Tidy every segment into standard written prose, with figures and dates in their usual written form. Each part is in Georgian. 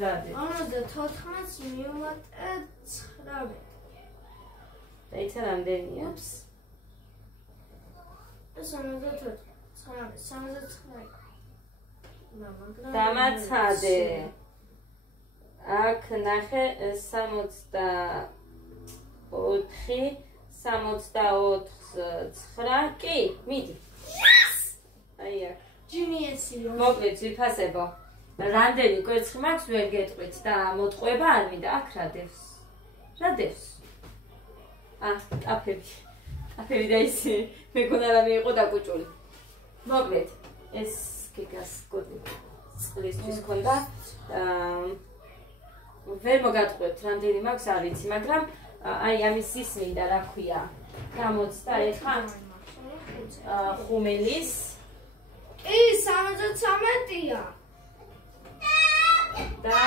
რადი? 54-ს მივუმატე 19. დაიცა რამდენია? უps. 74. 39. დამაცადე. აქ ნახე 64 64-ს 9. კი, მიდი. აი აქ. Genius-ი. მოკლედ ძვირფასებო. რამდენი კვერცხი მაქვს ვერ გეტყვით და მოტყვება არ მინდა. აქ რა დევს? რა დევს? აფები და ისი მეკონა რა მიიყო დაკუჭული. მოკლედ ეს გიგას გოდი წყლისთვის ქონდა. ვერ მოგატყვევთ რამდენი მაქვს არ ვიცი, მაგრამ აი ამის ის მინდა რა ქვია. 61 ხუმელის კი 73-ია. და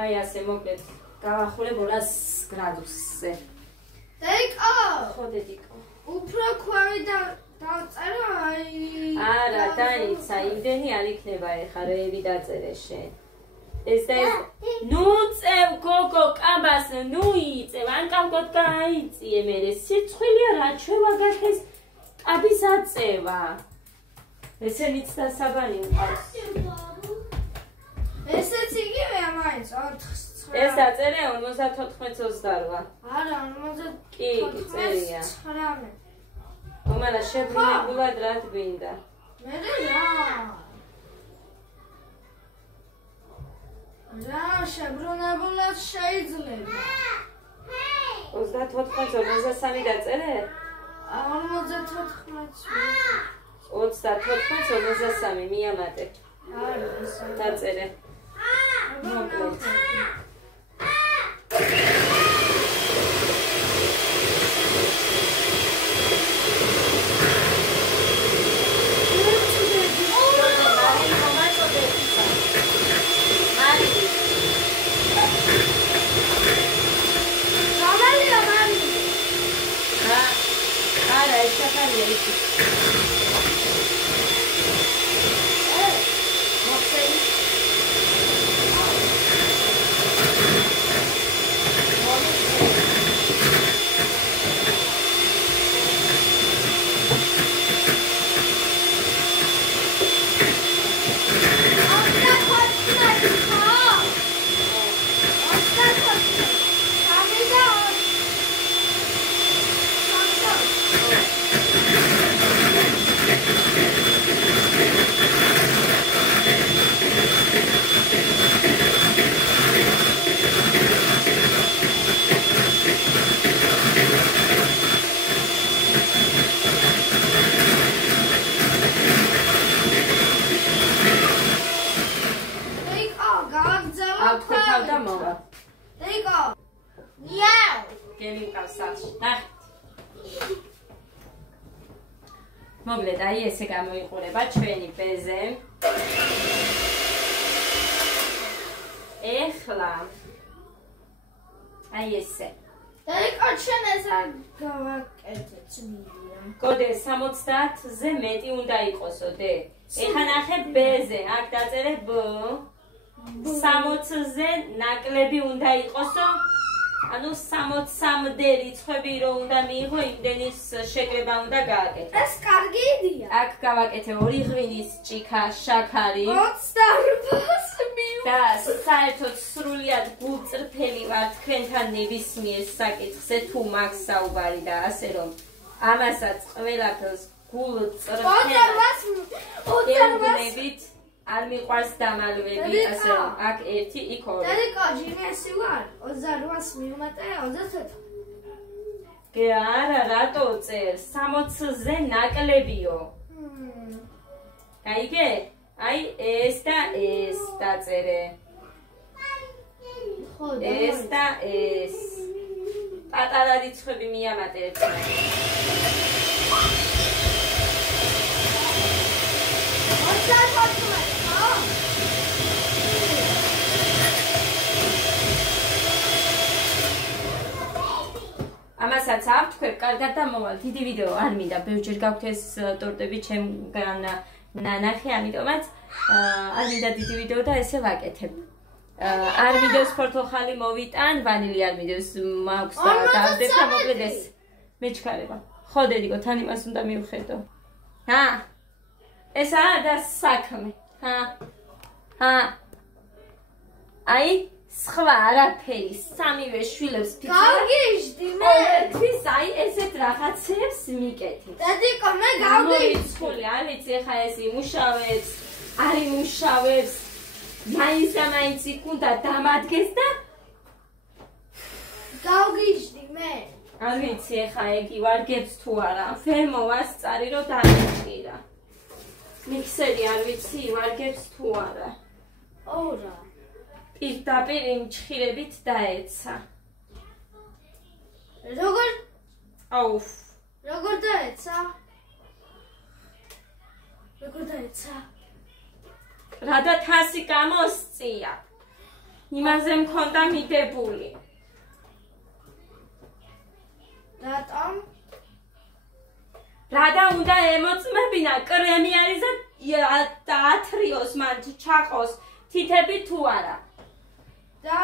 აი ასე მოკლედ გავახურებ 200 გრადუსზე. დედიკო! ხო დედიკო. უფრო ქვევი დავწერო აი. არა, დაიცა, იმდენი არ იქნება ეხა რეები დაწერე შენ. ეს და ნუ წევ გოგო კაბას ნუ იწევ, ან კავკოდ გაიწიე მერე სიცხვილია რა ჩვევაგათეს კაბის აწევა. ესენიც და საბანი უყავს. ესეც იგივეა მაინც 4-9. ეს დაწერე 54-28. არა 50. კი, წერია. 19. უმალა შებრუნებულად რა თბინდა. მე რა. რა შებრუნებულად შეიძლება. 34-53 დაწერე? 34-53 მიამატე. არა, ეს დაწერე. მოკლედ. არა, ეს საფარია ის. მოკლედ აი ესე გამოიყურება ჩვენი ბეზე. ეხლა აი ესე. დედიკო ჩვენ ეს არ გავაკეთეთ მიდია. კოდე 70-ზე მეტი უნდა იყოსო დე. ეხლა ნახე ბეზე, აქ დაწერე ბ. 60-ზე ნაკლები უნდა იყოსო. ანუ 63-მდე რიცხვები რო უნდა მიიღო, იმდენის შეკრება უნდა გააკეთო. ეს კარგი იდეა. აქ გავაკეთე 2 ღვინის ჭიქა, შაქარი. 28-ს და საერთოდ სრულიად გულწრფელი ვარ თქვენთან ნებისმიერ საკითხზე თუ მაქვს საუბარი და ასე რომ ამასაც ყველაფერს გულწრფელად არ მიყვარს დამალვები, ასე რომ აქ 1, იქ 2. დედიკო, ჟინესი ვარ, 28-ს მივუმატე 34. კი არა, რატო წერ? 60-ზე ნაკლებიო. აიგე? აი ეს და ეს დაწერე. ხო, ეს და ეს. პატარა რიცხვები მიამატე ერთმანეთს. ამასაც ავთქვებ, კარგად და მოვალ. დიდი ვიდეო არ მინდა, ბევრჯერ გაქვთ ეს ტორტები ჩემგან ნანახი, ამიტომაც არ მინდა დიდი ვიდეო და ესე ვაკეთებ. არ მიდევს ფორთოხალი მოვიტან, ვანილი არ მიდევს, მაქვს და დავდებ და მოკლედ ეს მეჩქარება. ხო დედიკო, თან იმას უნდა მივხედო. ესაა და საქმე. აი, სხვა არაფერი, სამივე შვილებს გავგიჟდი მე. თვის აი ესეთ რაღაცებს მიკეთებ. დედიკო, მე გავგიჟდი. არ ვიცი, ეხა ეს იმუშავებს, არ იმუშავებს. მაინც იქ უნდა დამადგეს და გავგიჟდი მე. არ ვიცი, ეხა ეგი ვარგებს თუ არა. ვერ მოვასწარი რომ დამიჭირა. მიქსერი არ ვიცი, ვარგებს თუ არა. ორა. პირდაპირ იმჩხირებით დაეცა. როგორ? აუф. როგორ დაეცა? როგორ დაეცა? რადა თასი გამოსწია. იმაზე მქონდა მიდებული. რატომ? რადა უნდა ემოწმებინა, კრემი არის და ათრიოს მან ჩაყოს თითები თუ არა. და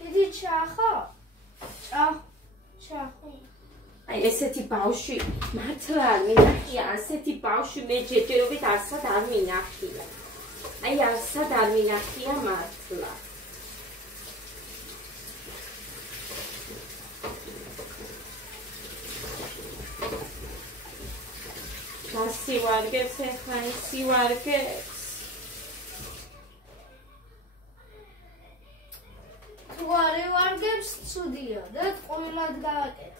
დიდი ჩახო? ჩახო. აი ესეთი ბავშვი მართლა არ მინახია, ასეთი ბავშვი მე ჯერჯერობით არსად არ მინახია. აი არსად არ მინახია მართლა. სივარგებს ეხლა ის სივარგებს. თუ არ ვარგებს ცუდია და ყოველად გავაკეთებ.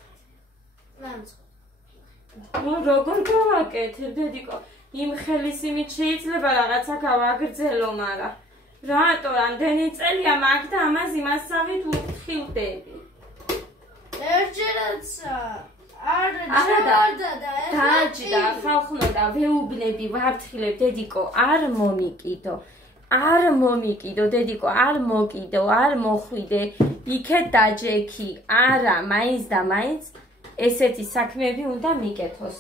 როგორ გავაკეთებ დედიკო? იმ ხელისიმით შეიძლება რაღაცა გავაგრძელო, მაგრამ რატო რამდენი წელია მაგ და ამას იმასავით უთხილდები? ერთჯერაც არ დაჯდა ხალხნო და ვეუბნები ვაფრთხილებ დედიკო, არ მომიკიდო. არ მომიკიდო დედიკო, არ მოკიდო, არ მოხვიდე, იქეთ დაჯექი, არა, მაინც და მაინც ესეთი საქმეები უნდა მიკეთოს.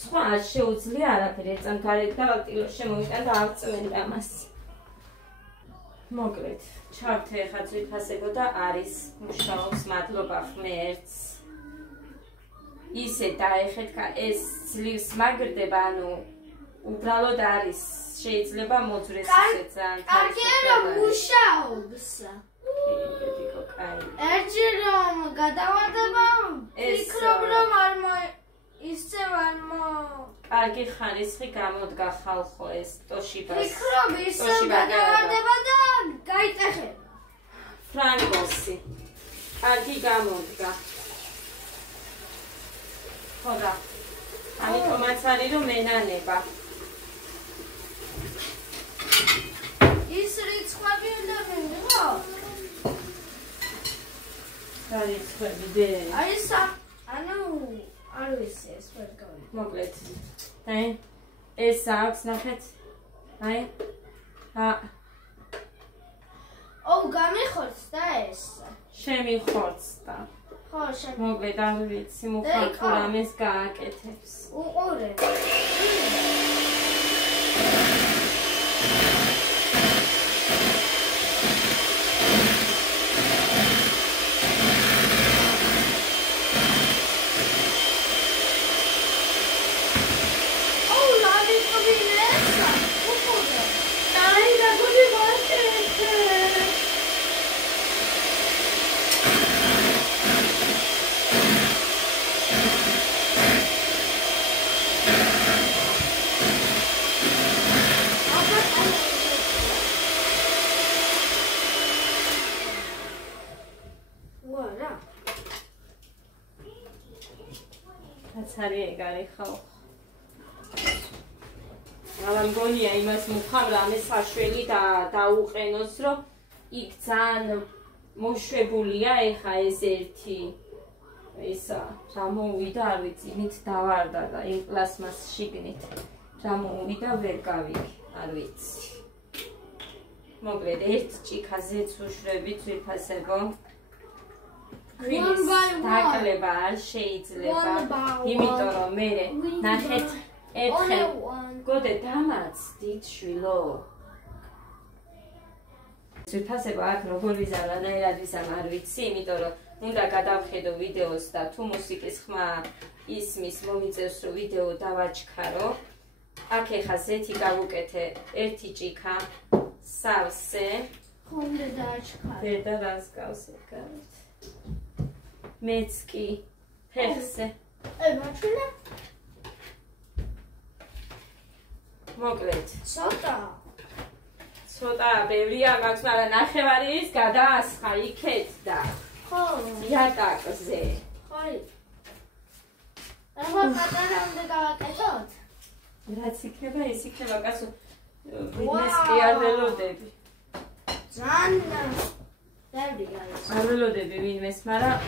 სხვა არ შეუძლია არაფერი, ეწამთარეთ და ვაქტილო შემოვიტან და ავწმენდა ამას. მოკლედ, ჩავთე ეხა ძვირფასებო და არის მუშაობს, მადლობა ღმერთს. ისე დაეხეთ, ეს ძლივს მაგრდება, ანუ უბრალოდ არის, შეიძლება მოძვრეს ისე ძალიან. კარგია რომ მუშაობს. დედიკო, კაი. ერთჯერ რომ გადავარდება, ვფიქრობ რომ ისევ არ კარგი ხარისხი გამოდგა ხალხო ეს ტოშიბას. ვფიქრობ ისევ გადავარდება და გაიტეხება. ფრანგოსი. კარგი გამოდგა. ხოდა. ამიტომაც არის რომ მენანება. ის რიცხვები უნდა მივიღო? რა რიცხვები დე? აი ანუ არ ვიცი ეს ვერ გავიგე. მოკლედ. აი ეს აქვს ნახეთ. აი. გამიხორცდა ეს. შემიხორცდა. ხო, შემი. მოკლედ არ ვიცი, მუხალ რამეს გააკეთებს. უყურე. Არი ეგარი ხალხო. Αλλά მგონია იმას მუხამ რამე საშველი და დაუყენოს, რომ იქ ძალიან მოშვებულია ეხა ეს ერთი ისა რა მოვიდა არ ვიცი, მით დავარდა და იმ პლასმას შიგნით რა მოვიდა ვერ გავიგე, არ ვიცი. მოკლედ ერთ ჭიქაზეც უშვებით ვიფასებო. დაკლება არ შეიძლება, იმიტომ რომ მე ნახეთ ერთხელ გოდე დამაცდით შვილო. ძვირფასება აქ როგორ ვიზამლა, ნაირად ვიზამ არ ვიცი, იმიტომ რომ უნდა გადავხედო ვიდეოს და თუ მუსიკის ხმა ისმის მომიწევს რომ ვიდეო დავაჩქარო. აქ ეხა ზეთი გავუკეთე ერთი ჭიქა სავსე. ხომდე დააჩქარა. დედა რას გავს ეგარეთ. მეც კი ფეხზე. მაჩვენა? მოკლედ. ცოტა ბევრია მაქვს, მაგრამ ნახევარი ის გადაასხა იქეთ და ხო. იატაკზე. ხოი. ახლა პატარა უნდა გავაკეთოთ? რაც იქნება, ის იქნება, კაცო. ვინმეს კი არ ველოდები. ძალიან ბევრი არის. არ ველოდები ვინმეს, მაგრამ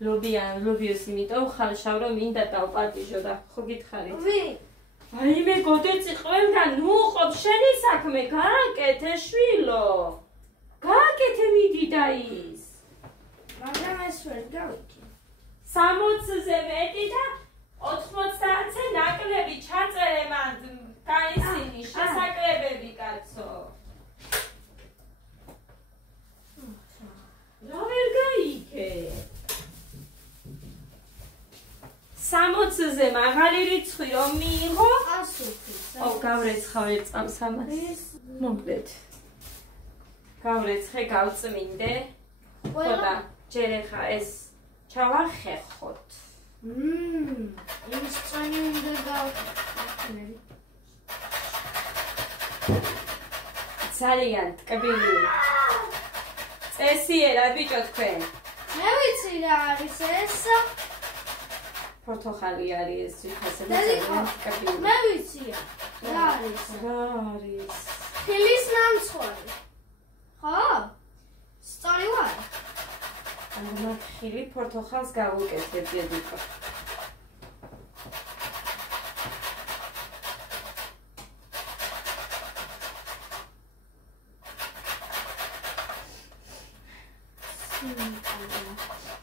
ლობიოს იმიტომ ხალშავ რომ მინდა დავპატიჟო და ხო გითხარით? ვინ? აი მე გოდეცი ყველგან უყოფ შენი საქმე გააკეთე შვილო. გააკეთე მიდი და ის. მაგრამ ეს ვერ გავიქი. 60-ზე მეტი და 90-ზე ნაკლები ჩაწერე მან გაისინი შესაკლებები კაცო. რა ვერ გაიქე? 60-ზე მაღალი რიცხვი რომ მიიღო? 105. ო, გავრეცხავ ერთ წამს ამას. მოკლედ. გავრეცხე, გავწმინდე. ხოდა ჯერ ახლა ეს ჩავახეხოთ. ის წანი უნდა გავხსნები. ძალიან ტკბილი. წესიერა ბიჭო თქვენ. მე ვიცი რა არის ეს. პორტოხალი არის ეს ძვირფასება დედიკო, ძალიან ტკბილი. მე ვიცია. რა არის? რა არის? ხილის ნამცხვარი. ხო? სწორი ვარ? ანუ ხილი პორტოხალს გავუკეთებ დედიკო.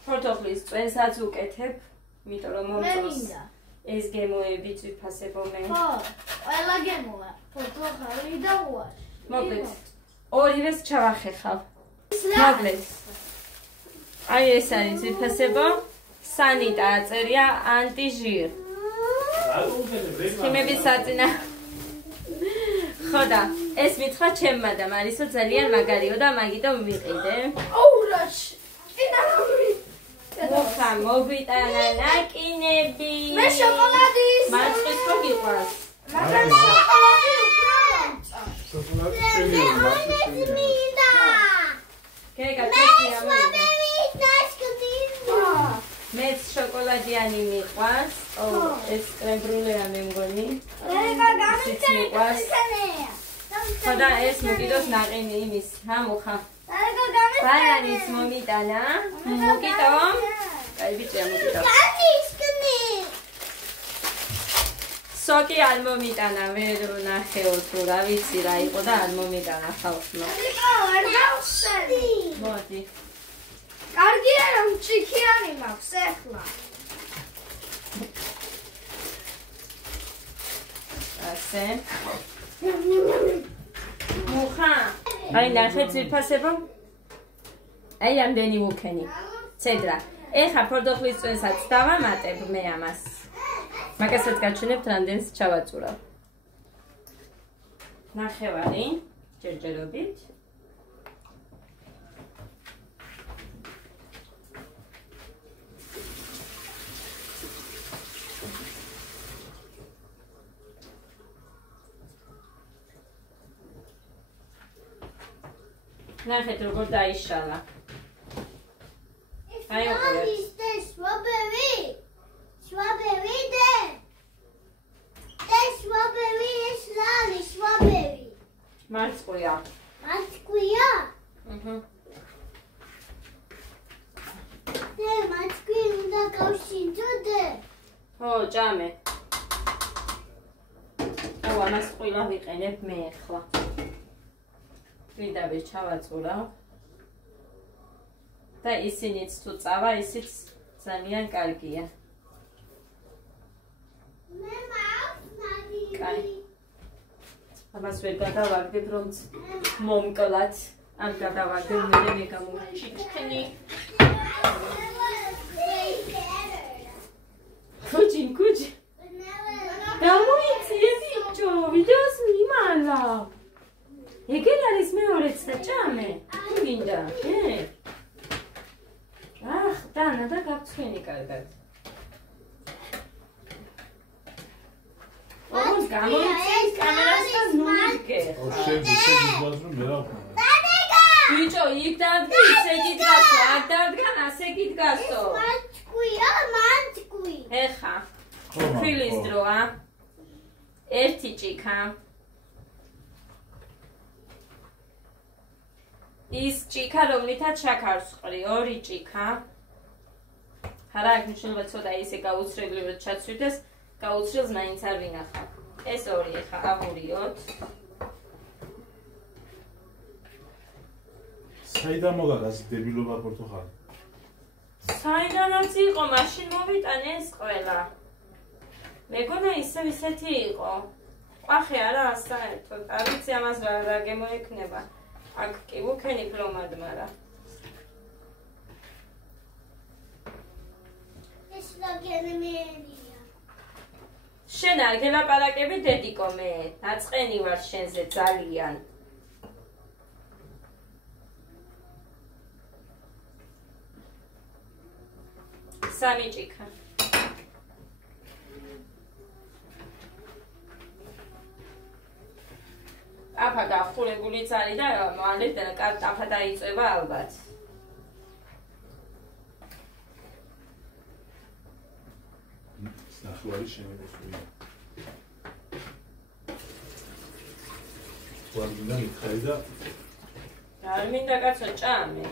პორტოხლის წვენსაც უკეთებ, იმიტომ რომ მომწონს ეს გემოები ძვირფასებო მე. ხო, ყველა გემოა, პორტოხალი და უარი. მოკლედ, ორივეს ჩავახეხავ. მოკლედ. აი ეს არის ძვირფასებო, სანიტა აწერია ანტიჟირ. ხიმების საწინა. ხო და ეს მითხრა ჩემმა და მარისო ძალიან მაგარიო და მაგიტო მივიყიდე. აურაში. მოხა მოგვიტანა ნაკინები. მე შოკოლადის. მარცხის ხო გიყვარს? მაგრამ შოკოლადი უფრო მომწონს. შოკოლადი ჩემია, მარცხის მინდა. გეგა თეთრია მოიგე. მეც შოკოლადიანი მიყვარს. ო, ეს კრემბრულეა მე მგონი. ხო და ეს მოგიდოს ნაყინი იმის. რა მოხა? ბანანის მომიტანა. მოგიტო? აი ბიჭია მოგიტო. სოკი არ მომიტანა, ვერ ნახეო თუ რა ვიცი რა იყო და არ მომიტანა ხალხმა. მოდი. კარგია რომ ჭიქიანი მაქვს ახლა. ასე. მოხა. აი ნახე ძვირფასებო. აი ამდენი მუქენი. ცედრა. ეხა პორტოხლის წვენსაც დავამატებ მე ამას. მაგასაც გაჩვენებთ რამდენს ჩავაწურავ. ნახევარი ჯერჯერობით. ნახეთ როგორ დაიშალა. აი უყურეთ. მარცყვია. ხო, ჭამე. აუ, ამას ყველა ვიყენებ მე ახლა. ვიდაბე ჩავაწურავ. და ისინიც თუ წავა, ისიც ძალიან კარგია. მე ამას ვერ გადავაგდებ, რომ მომკლათ. არ გადავაგდებ, მე გამოვჩიქნი. Kuchi. Damoiție, bicio, videos mimala. Egel არის მეორეც და ჭამე. თუ გინდა? დანა და გაგცვენი კარგად. ოღონდ გამოიწვის კამერასთან ნუგე. შენ გიგვაძრო მე რა ვქნა. ბიჭო, იქ დადგა, ისე გიდგასო, აქ დადგა, ასე გიდგასო. მანჭკუი. ეხა. ქვილის დროა. ერთი ჭიქა. ის ჭიქა, რომლითაც შაქარს ვყრი, ორი ჭიქა. არა, აქ მნიშვნელობა ცოტა ისე გაუცრებლივად ჩაცვიდეს, გაუცრელს მაინც არ ვინახავ. ეს ორი ეხა ავურიოთ. საიდან მოგაგას დებილობა პორტუხალი? საიდანაც იყო, მაშინ მოვიტანე ეს ყველა. მეგონა ისეთი იყო. ყვახე არა საერთოდ, არ ვიცი ამას რა გემოექნება. აქ კი ვუქენი ფლომად, მაგრამ ეს ლაგენმერია. შენ არ გელაპარაკები დედიკო მე, აწყენი ვარ შენზე ძალიან. სამი ჭიქა. აფა გახურებულიც არის და მალე აფა დაიწება ალბათ. ნახევარი შემოგვიწვია. ვარგინა მითხარი და არ მინდა კაცო ჭამე.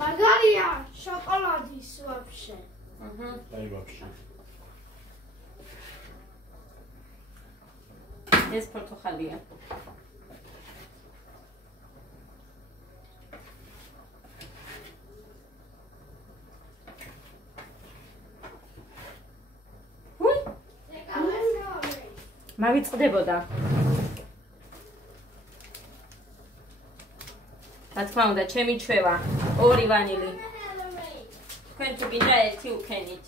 მაგარია შოკოლადის ვაფშე. აი ვაფშე. ეს პორტუხალია. მავიწყდებოდა. რა თქმა უნდა, ჩემი ჩვევა, ორი ვანილი. თქვენ თუ გინდა ერთი უქენით.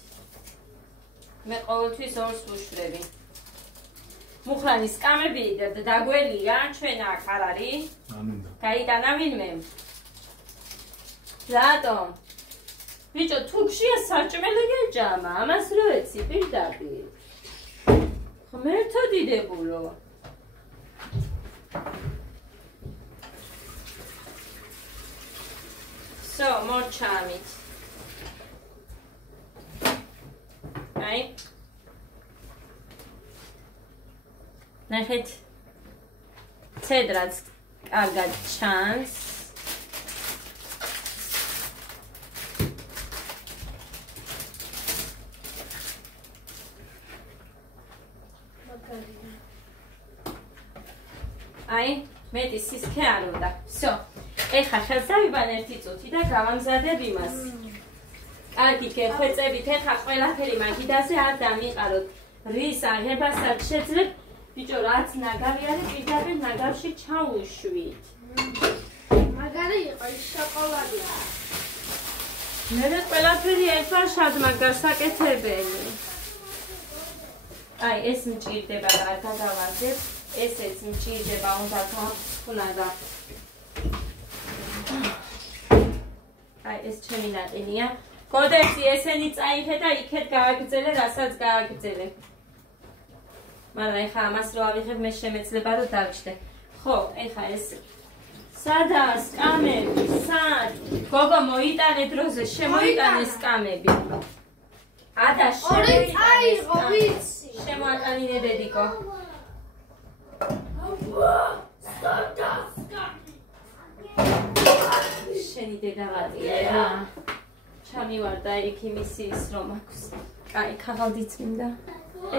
მე ყოველთვის ორს ვუშვები. მუხრანის სკამები დაგველია, ჩვენ აქ არ არის. ამინდა. გაიტანა ვინმე. რატომ? ბიჭო, თუ გშია საჭმელი გეჭამა, ამას რო ეცი პირდაპირ. ღმერთო დიდებულო. მორჩამით. აი. ნახეთ. ცედრაც კარგად ჩანს. აი, მეტი სისქე არ უნდა. всё. ეხა ხელს დავიბან ერთი წუთი და გავამზადებ იმას. კარგი გეხვეწებით, ეხა ყველაფერი მაგიდაზე არ დამიყაროთ. რის აღებასაც შეძლებ, ბიჭო, რაც ნაგავი არის, პირდაპირ ნაგავში ჩაუშვით. მაგარი იყო ის შოკოლადი. მე ყველაფერი ერთვარშად მაგას საკეთებელი. აი, ეს მჭირდება და არ გადავაზებ. ესეც მჭირდება, უნდა გავხსნა და აი, ეს ჩემი ნაყინია. კოდექსი ესენი წაიღე და იქეთ გააგრძელე, რასაც გააგრძელე. მაგრამ ეხა ამას რო ავიღებ, მე შემეძლება რომ დავჭდე. ხო, ეხა ეს სადაა სკამები? სად? გოგო მოიტანე დროზე, შემოიტანე სკამები. ადა აიღო, ვიცი. შემოატანინე დედიკო. შენი დედაღადია რა. ჩამივარდა იქ იმისი ის რომ აქვს. კაი, ქაღალდიც მინდა.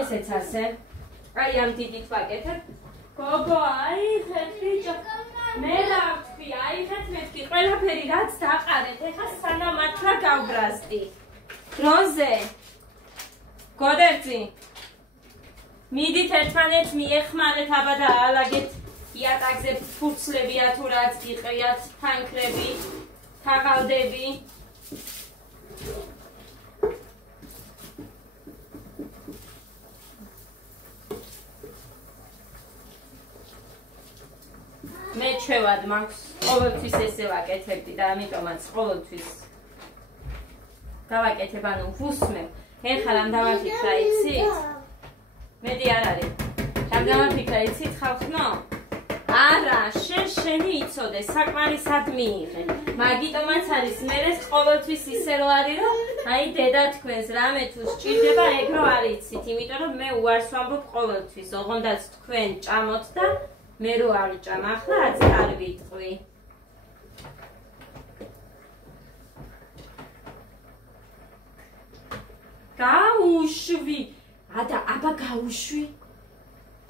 ესეც ასე. აი ამ დიდით ვაკეთებ. გოგო, აიღეთ ბიჭო. მე რა ვთქვი, აიღეთ მეთქი ყველაფერი რაც დაყარეთ. ეხა სანამ ათლა გავბრაზდი. დროზე. გოდერძი მიდით ერთმანეთს მიეხმარეთ აბა და აალაგეთ იატაკზე ფურცლებია თუ რაც გიყრიათ თანქრები თაღალდები მე ჩვევად მაქვს ყოველთვის ესე ვაკეთებდი და ამიტომაც ყოველთვის გავაკეთებ ანუ ვუსმევ ეხლა რამ დავაფიქრა იცით? მეტი არ არის. რამ დავაფიქრა იცით ხალხო? არა, შენი იცოდე, საკმარისად მიიღე. მაგიტომაც არის მერე ყოველთვის ისე რო არის რომ აი დედა თქვენს რამე თუ სჭირდება ეგ რო არ იცით, იმიტომ რომ მე უარს ვამბობ ყოველთვის, ოღონდაც თქვენ ჭამოთ და მე რო არ ჭამ, ახლა აცი არ ვიტყვი. გაუშვი. აბა გაუშვი.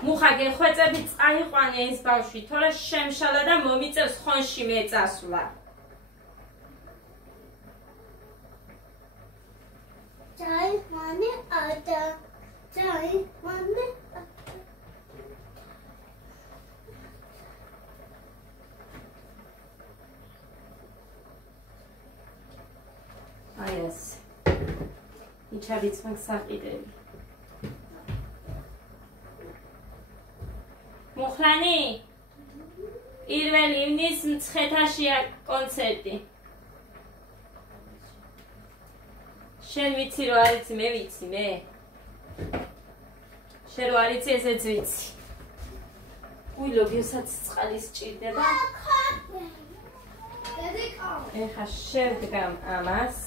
მუხა გეხვეწები წაიყვანე ეს ბავშვი, თორე შემშალა და მომიწევს ხონში მეწასვლა. წაიყვანე ადა. წაიყვანე. აი ეს. იჩადიც მაგ საყიდები. მუხლანი პირველ ივნის მცხეთაშია კონცერტი. შენ ვიცი რო არ იცი, მე ვიცი, მე. შენ რო არ იცი, ესეც ვიცი. უილო გისაც წყალი სჭირდება. ეხა შევდგამ ამას.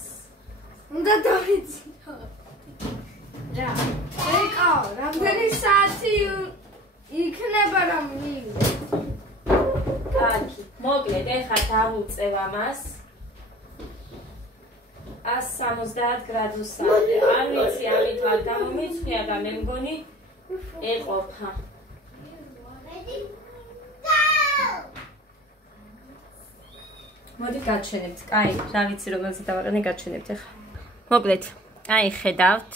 უნდა დავიცინო. რა. ეკა, რამდენი საათი იქნება რომ მივიდე. კარგი, მოკლედ ეხლა დავუწევ ამას. 170 გრადუსამდე. არ ვიცი, ამით არ გამომიწვია და მე მგონი ეყოფა. მოდი გაჩვენებთ. კაი, რა ვიცი რომელზე დავაყენე გაჩვენებთ ეხლა. მოკლედ, აი ხედავთ.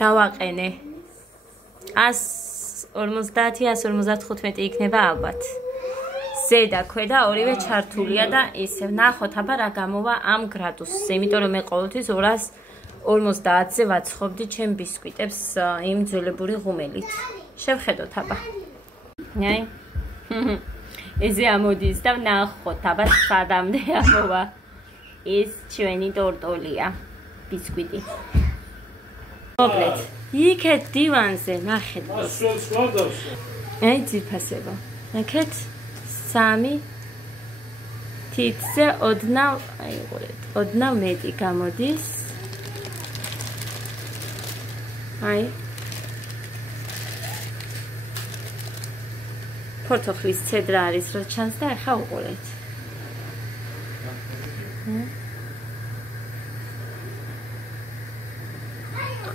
დავაყენე 150-155 იქნება ალბათ. ზედა ქვედა ორივე ჩართულია და ისე ნახოთ აბა რა გამოვა ამ გრადუსზე, იმიტომ რომ მე ყოველთვის 250-ზე ვაცხობდი ჩემ ბისკვიტებს იმ ძველებური ღუმელით. შევხედოთ აბა. აი. ესე ამოდის და ნახოთ აბა სადამდე ამოვა. ეს ჩვენი ტორტოლია ბისკვიტი. მოკლედ იქეთ დივანზე ნახეთ. აი ძირფასება. ნახეთ 3 თითზე ოდნავ, აი ყურეთ, ოდნავ მეტი გამოდის. აი ფორთოხლის ცედრა არის რო ჩანს და ახლა უყურეთ.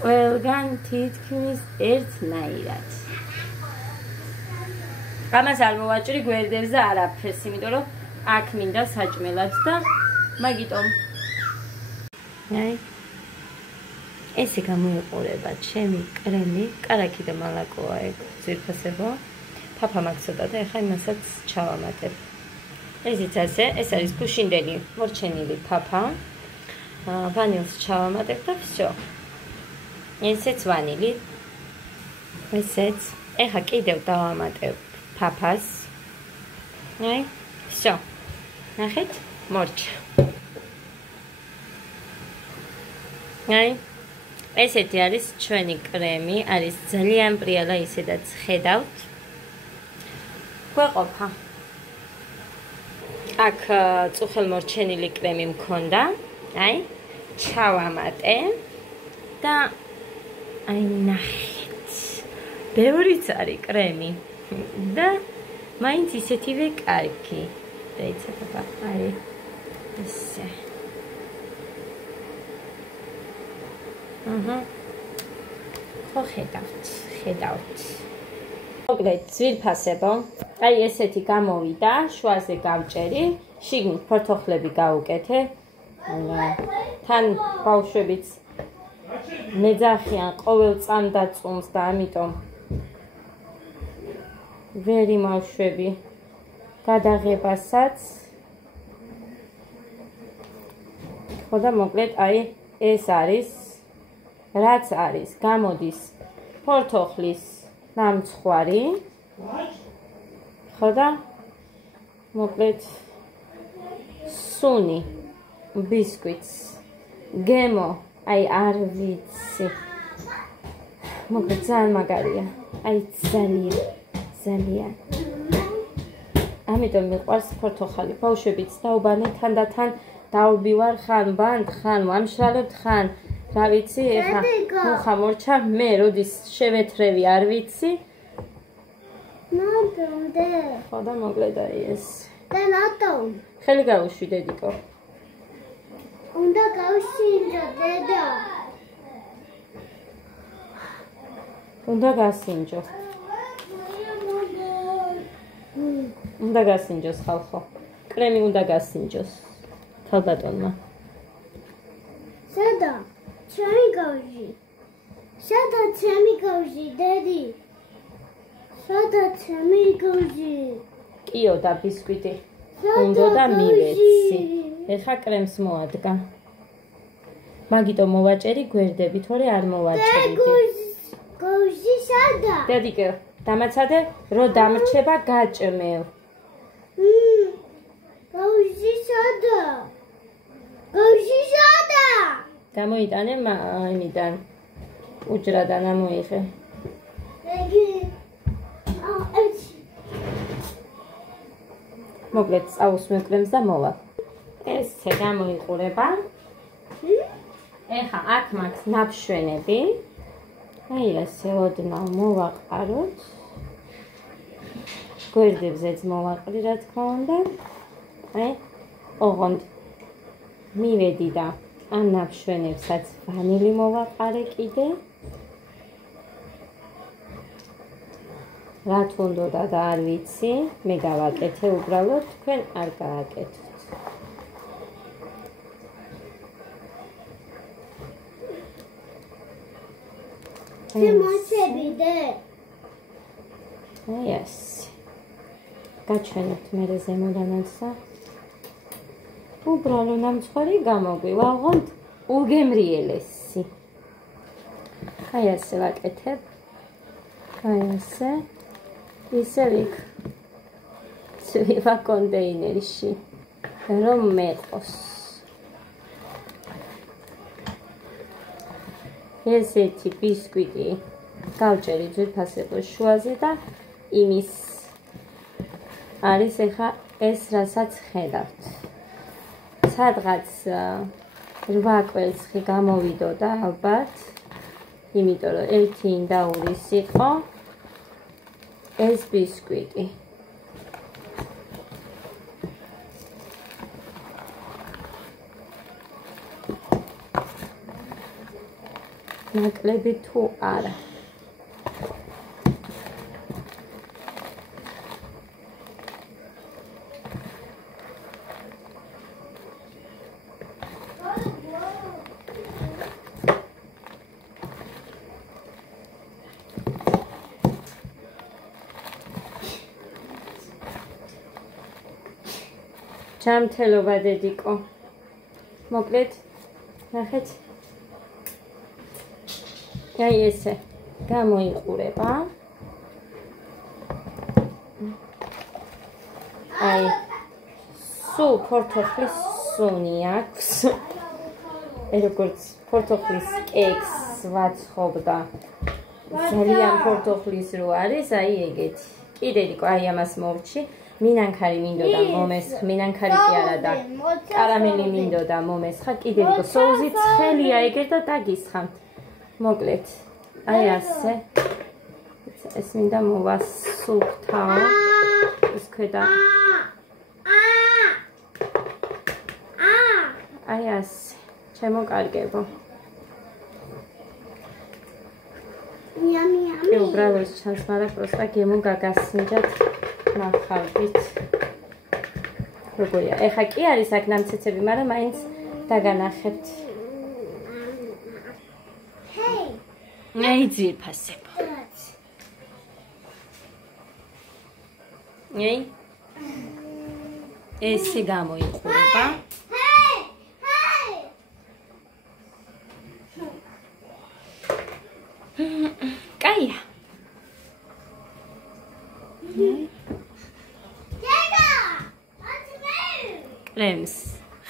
ყველგან თითქმის ერთნაირად. ამას არ მოვაჭრი გვერდებზე არაფერს, იმიტომ რომ აქ მინდა საჭმელად და მაგიტომ. აი ესე გამოიყურება ჩემი კრემი, კარაქი და მალაკოა ეგ ძირფასება. ფაფა მაგცოდა და ეხლა იმასაც ჩავამატებ. ესიც ასე, ეს არის გუშინდელი მორჩენილი ფაფა. ვანილს ჩავამატებ და всё. ესეც ვანილი. ესეც. ეხლა კიდევ დავამატებ ფაფას. აი, всё. ნახეთ, მორჩა. აი, ესეთი არის ჩვენი კრემი, არის ძალიან პრიალა, ისედაც ხედავთ. გვეყოფა. აქ წუხელმორჩენილი კრემი მქონდა. აი, ჩავამატე და აი ნახეთ. ბევრიც არის კრემი და მაინც ისეთივე კარგი. დაიცევა, არის ესე. ხო ხედავთ. მოკლედ ძვირფასებო. აი ესეთი გამოვიდა, შუაზე გავჭერი, შიგნით ფორთოხლები გავუკეთე. თან ბავშვებიც მეძახიან ყოველ წამდაწუნს და ამიტომ ვერ იმავშვები გადაღებასაც. ხო და მოკლედ აი ეს არის რაც არის გამოდის ფორთოხლის ნამცხვარი. ხო და მოკლედ სუნი ბისკვიტს გემო აი არ ვიცი მოკლედ ძალიან მაგარია აი ძალიან ამიტომ მიყვარს ფორთოხალი. ბავშვებიც დაუბანი თან და თან დაუბივარ ხან ბანდ ხან ვამშრალებ ხან რა ვიცი ეხა მუხა მორჩა მე როდის შევეთრევი არ ვიცი. ნამდვილად. ხო და მოკლედ აი ეს. და რატომ? ხელი გავუშვი დედიკო. უნდა გავშინჯო დედა. უნდა გასინჯო. უნდა გასინჯოს ხალხო. კრემი უნდა გასინჯოს. თალბატონმა. სადა? ჩემი გავში. სადა ჩემი გავში დედი? სადა ჩემი გავში? კიო და ბისკვიტი. უნდა და მივეცი. ეხა კრემს მოადგა. მაგიტო მოვაჭერი გვერდები, თორე არ მოვაჭრიდი. გავში სადა? დედიკო, დამაცადე, რო დამრჩება გაჭმევ. გავში სადა? გავში სადა? გამოიტანე იმიდან უჯრადან ამოიღე. მოკლედ წაუსმე კრემს და მოვა. ესე გამოიყურება. ეხა აქ მაქვს ნაბშვენები. აი ესე ოდნავ მოვაყაროთ. გვერდებზეც მოვაყრი რა თქმა უნდა. აი ოღონდ მივედი და ამ ნაბშვენებსაც ვანილი მოვაყარე კიდე. რა თუნდოდა და არ ვიცი, მე გავაკეთე უბრალოდ, თქვენ არ გააკეთოთ. შემოწები დე. აი ეს. გაჩვენებთ მე ზემოდანაც. უბრალო ნამცხვარი გამოგვივა, ოღონდ უგემრიელესი. აი ასე ვაკეთებ. აი ასე. ისევ იქ ცვივა კონტეინერში, რომ მეყოს. ესეთი ბისკვიტი გავჭერი ძვირფასებოს შუაზე და იმის არის ეხა ეს რასაც ხედავთ. სადღაც 8 კვერცხი გამოვიდოდა ალბათ, იმიტომ რომ ერთი ინდაურის იყო ეს ბისკვიტი. ნაკლები თუ არა. ჯამთელობა დედიკო. მოკლედ, ნახეთ. აი ესე გამოიყურება. აი სულ ფორთოხლის სუნი აქვს. როგორც ფორთოხლის კექს ვაცხობდა. ძალიან ფორთოხლის რო არის, აი ეგეთი. კიდე დედიკო, აი ამას მოვჭი. მინანქარი მინდოდა მომესხ, მინანქარი კი არა და კარამელი მინდოდა მომესხა, კიდე დედიკო, სოუსი ცხელია ეგერ და დაგისხამთ. მოკლედ, აი ასე. ეს მინდა მოვასუფთავო. ეს ქვედა. აი ასე. ჩემო კარგებო. კი უბრალოდ ჩანს, მაგრამ პროსტა გემო გაგასინჯათ ნახავთ. როგორია? ეხა კი არის აქ ნამცეცები, მაგრამ მაინც დაგანახებთ. აი ძირფასებო. აი ესე გამოიყურება. კაია. კრემს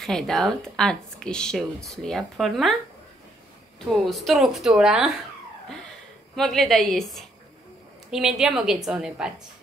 ხედავთ, არც კი შეუცვლია ფორმა თუ სტრუქტურა. მოკლედ აი ესე. იმედია მოგეწონებათ.